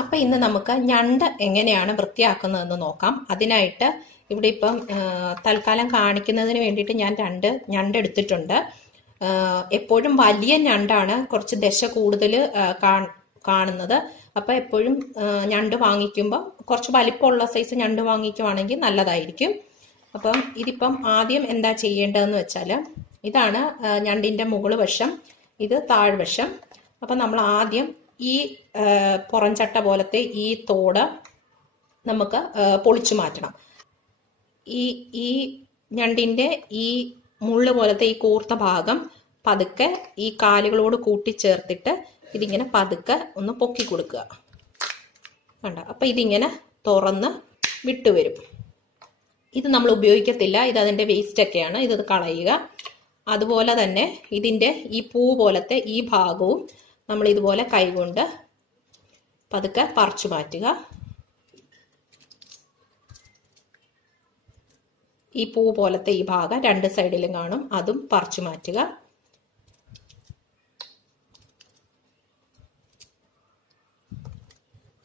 അപ്പോൾ ഇന്ന് നമുക്ക് ഞണ്ട് എങ്ങനെയാണ് വൃത്തിയാക്കുന്നതെന്ന് നോക്കാം. അതിനായിട്ട് ഇവിടെ ഇപ്പം തൽക്കാലം കാണിക്കുന്നതിന് വേണ്ടിയിട്ട് ഞാൻ 2 ഞണ്ട് എടുത്തിട്ടുണ്ട്. എപ്പോഴും വലിയ ഞണ്ടാണ് കുറച്ച് ദശ കൂടുതൽ കാണുന്നത്. അപ്പോൾ എപ്പോഴും ഞണ്ട് വാങ്ങിക്കുമ്പോൾ കുറച്ച് വലിപ്പമുള്ള സൈസ് ഞണ്ട് വാങ്ങിക്കുവാണെങ്കിൽ നല്ലതായിരിക്കും. അപ്പം ഇതിപ്പം ആദ്യം എന്താ ചെയ്യേണ്ടതെന്ന് വെച്ചാൽ, ഇതാണ് ഞണ്ടിൻ്റെ മുകൾ വശം, ഇത് താഴ്വശം. അപ്പം നമ്മൾ ആദ്യം ഈ പുറംചട്ട പോലത്തെ ഈ തോട് നമുക്ക് പൊളിച്ചു മാറ്റണം. ഈ ഞണ്ടിൻ്റെ ഈ മുള്ള് പോലത്തെ ഈ കൂർത്ത ഭാഗം പതുക്കെ ഈ കാലുകളോട് കൂട്ടിച്ചേർത്തിട്ട് ഇതിങ്ങനെ പതുക്കെ ഒന്ന് പൊക്കി കൊടുക്കുക. കണ്ട, അപ്പം ഇതിങ്ങനെ തുറന്ന് വിട്ടുവരും. ഇത് നമ്മൾ ഉപയോഗിക്കത്തില്ല, ഇത് അതിൻ്റെ വേസ്റ്റൊക്കെയാണ്, ഇത് കളയുക. അതുപോലെ തന്നെ ഇതിൻ്റെ ഈ പൂ പോലത്തെ ഈ ഭാഗവും നമ്മൾ ഇതുപോലെ കൈകൊണ്ട് പതുക്കെ പറിച്ചു മാറ്റുക. ഈ പൂ പോലത്തെ ഈ ഭാഗം 2 സൈഡിലും കാണും, അതും പറിച്ചു മാറ്റുക.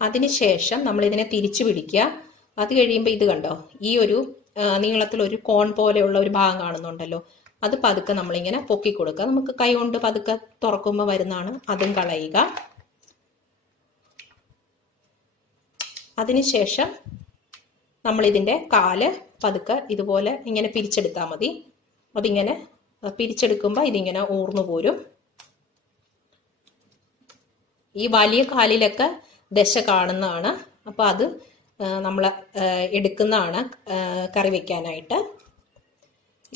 അതിനുശേഷം നമ്മൾ ഇതിനെ തിരിച്ചു പിടിക്കുക. അത് കഴിയുമ്പോൾ ഇത് കണ്ടോ, ഈ ഒരു നീളത്തിലൊരു കോൺ പോലെയുള്ള ഒരു ഭാഗം കാണുന്നുണ്ടല്ലോ, അത് പതുക്കെ നമ്മളിങ്ങനെ പൊക്കി കൊടുക്കുക. നമുക്ക് കൈ കൊണ്ട് പതുക്കെ തുറക്കുമ്പോൾ വരുന്നതാണ്, അതും കളയുക. അതിനുശേഷം നമ്മളിതിൻ്റെ കാല് പതുക്കെ ഇതുപോലെ ഇങ്ങനെ പിരിച്ചെടുത്താൽ മതി. അതിങ്ങനെ പിരിച്ചെടുക്കുമ്പോൾ ഇതിങ്ങനെ ഊർന്നു പോരും. ഈ വലിയ കാലിലൊക്കെ ദശ കാണുന്നതാണ്, അപ്പോൾ അത് നമ്മൾ എടുക്കുന്നതാണ് കറി വയ്ക്കാനായിട്ട്.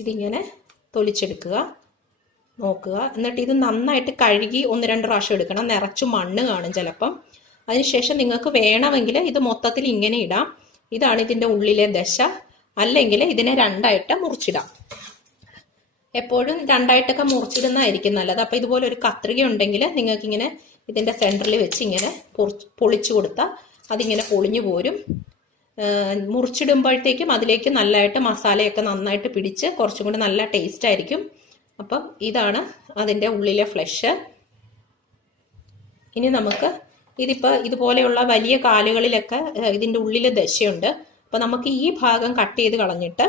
ഇതിങ്ങനെ തൊലിച്ചെടുക്കുക, നോക്കുക. എന്നിട്ട് ഇത് നന്നായിട്ട് കഴുകി 1-2 പ്രാവശ്യം എടുക്കണം. നിറച്ചു മണ്ണ് കാണും ചിലപ്പം. അതിനുശേഷം നിങ്ങൾക്ക് വേണമെങ്കിൽ ഇത് മൊത്തത്തിൽ ഇങ്ങനെ ഇടാം. ഇതാണ് ഇതിൻ്റെ ഉള്ളിലെ ദശ. അല്ലെങ്കിൽ ഇതിനെ 2ആയിട്ട് മുറിച്ചിടാം. എപ്പോഴും 2ആയിട്ടൊക്കെ മുറിച്ചിടുന്നതായിരിക്കും നല്ലത്. അപ്പം ഇതുപോലെ ഒരു കത്രിക ഉണ്ടെങ്കിൽ നിങ്ങൾക്കിങ്ങനെ ഇതിൻ്റെ സെൻറ്ററിൽ വെച്ച് ഇങ്ങനെ പൊളിച്ചു കൊടുത്താൽ അതിങ്ങനെ പൊളിഞ്ഞു പോരും. മുറിച്ചിടുമ്പോഴത്തേക്കും അതിലേക്ക് നല്ലതായിട്ട് മസാലയൊക്കെ നന്നായിട്ട് പിടിച്ച് കുറച്ചും കൂടി നല്ല ടേസ്റ്റ് ആയിരിക്കും. അപ്പം ഇതാണ് അതിൻ്റെ ഉള്ളിലെ ഫ്ലഷ്. ഇനി നമുക്ക് ഇതിപ്പോൾ ഇതുപോലെയുള്ള വലിയ കാലുകളിലൊക്കെ ഇതിൻ്റെ ഉള്ളിൽ ദശയുണ്ട്. അപ്പം നമുക്ക് ഈ ഭാഗം കട്ട് ചെയ്ത് കളഞ്ഞിട്ട്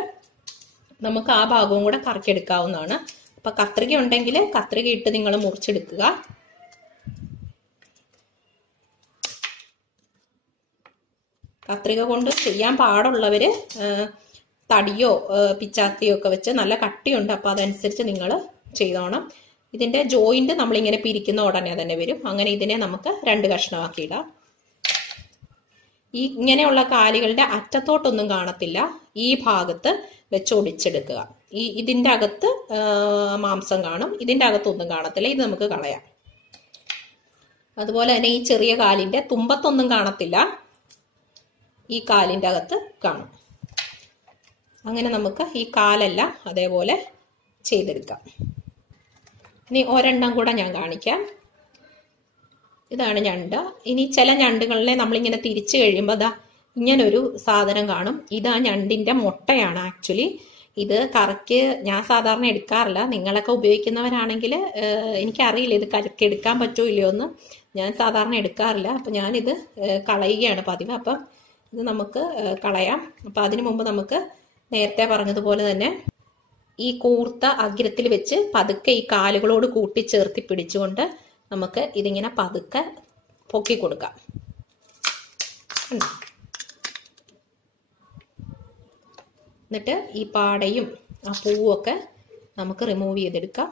നമുക്ക് ആ ഭാഗവും കൂടെ കറക്കിയെടുക്കാവുന്നതാണ്. അപ്പം കത്രിക ഉണ്ടെങ്കിൽ കത്രിക ഇട്ട് നിങ്ങൾ മുറിച്ചെടുക്കുക. കത്രിക കൊണ്ട് ചെയ്യാൻ പാടുള്ളവർ തടിയോ പിച്ചാത്തിയോ ഒക്കെ വെച്ച്, നല്ല കട്ടിയുണ്ട്, അപ്പോൾ അതനുസരിച്ച് നിങ്ങൾ ചെയ്തോണം. ഇതിൻ്റെ ജോയിന്റ് നമ്മളിങ്ങനെ പിരിക്കുന്ന ഉടനെ തന്നെ വരും. അങ്ങനെ ഇതിനെ നമുക്ക് 2 കഷ്ണമാക്കി ഇടാം. ഈ ഇങ്ങനെയുള്ള കാലുകളുടെ അറ്റത്തോട്ടൊന്നും കാണത്തില്ല, ഈ ഭാഗത്ത് വെച്ച് ഒടിച്ചെടുക്കുക. ഇതിൻ്റെ അകത്ത് മാംസം കാണും, ഇതിൻ്റെ അകത്തൊന്നും കാണത്തില്ല, ഇത് നമുക്ക് കളയാം. അതുപോലെ തന്നെ ഈ ചെറിയ കാലിൻ്റെ തുമ്പത്തൊന്നും കാണത്തില്ല, ഈ കാലിൻ്റെ അകത്ത് കാണും. അങ്ങനെ നമുക്ക് ഈ കാലെല്ലാം അതേപോലെ ചെയ്തെടുക്കാം. ഇനി ഒരെണ്ണം കൂടെ ഞാൻ കാണിക്കാം. ഇതാണ് ഞണ്ട്. ഇനി ചില ഞണ്ടുകളിലെ നമ്മളിങ്ങനെ തിരിച്ചു കഴിയുമ്പോൾ അതാ ഇങ്ങനൊരു സാധനം കാണും. ഇതാ ഞണ്ടിൻ്റെ മുട്ടയാണ് ആക്ച്വലി. ഇത് കറക്ക് ഞാൻ സാധാരണ എടുക്കാറില്ല. നിങ്ങളൊക്കെ ഉപയോഗിക്കുന്നവരാണെങ്കിൽ എനിക്കറിയില്ല ഇത് കറക്കി എടുക്കാൻ പറ്റുമോ ഇല്ലയോ എന്ന്. ഞാൻ സാധാരണ എടുക്കാറില്ല. അപ്പം ഞാനിത് കളയുകയാണ് പതിവ്. അപ്പം ഇത് നമുക്ക് കളയാം. അപ്പം അതിനു മുമ്പ് നമുക്ക് നേരത്തെ പറഞ്ഞതുപോലെ തന്നെ ഈ കൂർത്ത അഗ്രത്തിൽ വെച്ച് പതുക്കെ ഈ കാലുകളോട് കൂട്ടിച്ചേർത്തി പിടിച്ചുകൊണ്ട് നമുക്ക് ഇതിങ്ങനെ പതുക്കെ പൊക്കി കൊടുക്കാം. എന്നിട്ട് ഈ പാടയും ആ പൂവൊക്കെ നമുക്ക് റിമൂവ് ചെയ്തെടുക്കാം.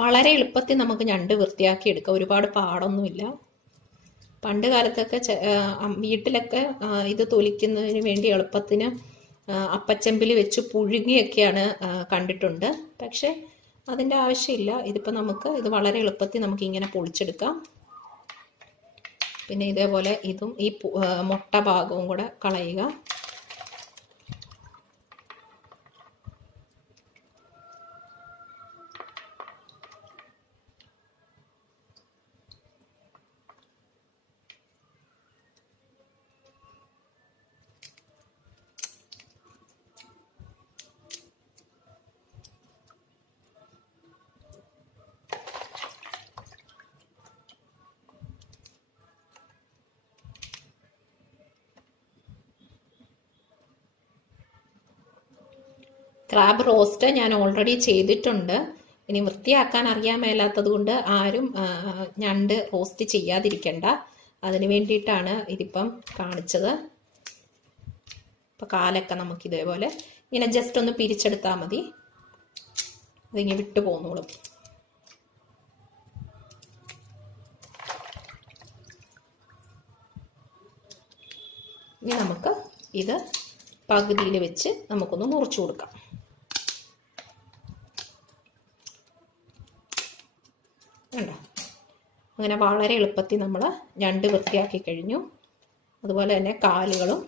വളരെ എളുപ്പത്തിൽ നമുക്ക് ഞണ്ട് വൃത്തിയാക്കി എടുക്കാം, ഒരുപാട് പാടൊന്നുമില്ല. പണ്ട് കാലത്തൊക്കെ വീട്ടിലൊക്കെ ഇത് തൊലിക്കുന്നതിന് വേണ്ടി എളുപ്പത്തിന് അപ്പച്ചമ്പിൽ വെച്ച് പുഴുങ്ങിയൊക്കെയാണ് കണ്ടിട്ടുണ്ട്. പക്ഷെ അതിൻ്റെ ആവശ്യമില്ല. ഇതിപ്പോൾ നമുക്ക് ഇത് വളരെ എളുപ്പത്തിൽ നമുക്ക് ഇങ്ങനെ പൊളിച്ചെടുക്കാം. പിന്നെ ഇതേപോലെ ഇതും ഈ മുട്ട ഭാഗവും കൂടെ കളയുക. ക്രാബ് റോസ്റ്റ് ഞാൻ ഓൾറെഡി ചെയ്തിട്ടുണ്ട്. ഇനി വൃത്തിയാക്കാൻ അറിയാൻ മേലാത്തത് കൊണ്ട് ആരും ഞണ്ട് റോസ്റ്റ് ചെയ്യാതിരിക്കണ്ട. അതിന് വേണ്ടിയിട്ടാണ് ഇതിപ്പം കാണിച്ചത്. ഇപ്പം കാലൊക്കെ നമുക്ക് ഇതേപോലെ ഇങ്ങനെ ജസ്റ്റ് ഒന്ന് പിരിച്ചെടുത്താൽ മതി. ഇതിങ്ങനെ വിട്ടു പോന്നോളും. ഇനി നമുക്ക് ഇത് പകുതിയിൽ വെച്ച് നമുക്കൊന്ന് മുറിച്ചു കൊടുക്കാം. കണ്ടോ? അങ്ങനെ വളരെ എളുപ്പത്തിൽ നമ്മൾ ഞണ്ട് വൃത്തിയാക്കി കഴിഞ്ഞു. അതുപോലെ തന്നെ കാലുകളും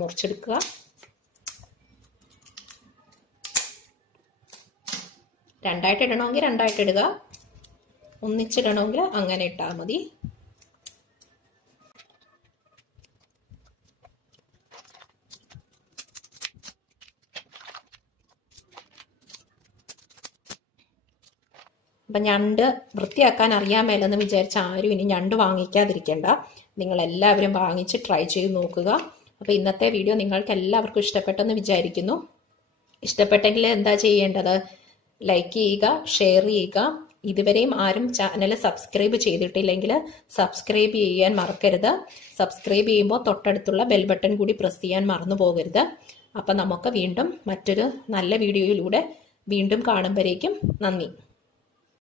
മുറിച്ചെടുക്കുക. രണ്ടായിട്ട് ഇടണമെങ്കിൽ രണ്ടായിട്ട് ഇടുക, ഒന്നിച്ചിടണമെങ്കിൽ അങ്ങനെ ഇട്ടാൽ മതി. അപ്പം ഞണ്ട് വൃത്തിയാക്കാൻ അറിയാൻ മേലെന്ന് വിചാരിച്ച ആരും ഇനി ഞണ്ട് വാങ്ങിക്കാതിരിക്കേണ്ട. നിങ്ങളെല്ലാവരും വാങ്ങിച്ച് ട്രൈ ചെയ്ത് നോക്കുക. അപ്പോൾ ഇന്നത്തെ വീഡിയോ നിങ്ങൾക്ക് എല്ലാവർക്കും ഇഷ്ടപ്പെട്ടെന്ന് വിചാരിക്കുന്നു. ഇഷ്ടപ്പെട്ടെങ്കിൽ എന്താ ചെയ്യേണ്ടത്? ലൈക്ക് ചെയ്യുക, ഷെയർ ചെയ്യുക. ഇതുവരെയും ആരും ചാനൽ സബ്സ്ക്രൈബ് ചെയ്തിട്ടില്ലെങ്കിൽ സബ്സ്ക്രൈബ് ചെയ്യാൻ മറക്കരുത്. സബ്സ്ക്രൈബ് ചെയ്യുമ്പോൾ തൊട്ടടുത്തുള്ള ബെൽ ബട്ടൺ കൂടി പ്രസ് ചെയ്യാൻ മറന്നു പോകരുത്. അപ്പം നമുക്ക് വീണ്ടും മറ്റൊരു നല്ല വീഡിയോയിലൂടെ വീണ്ടും കാണുമ്പോഴേക്കും നന്ദി.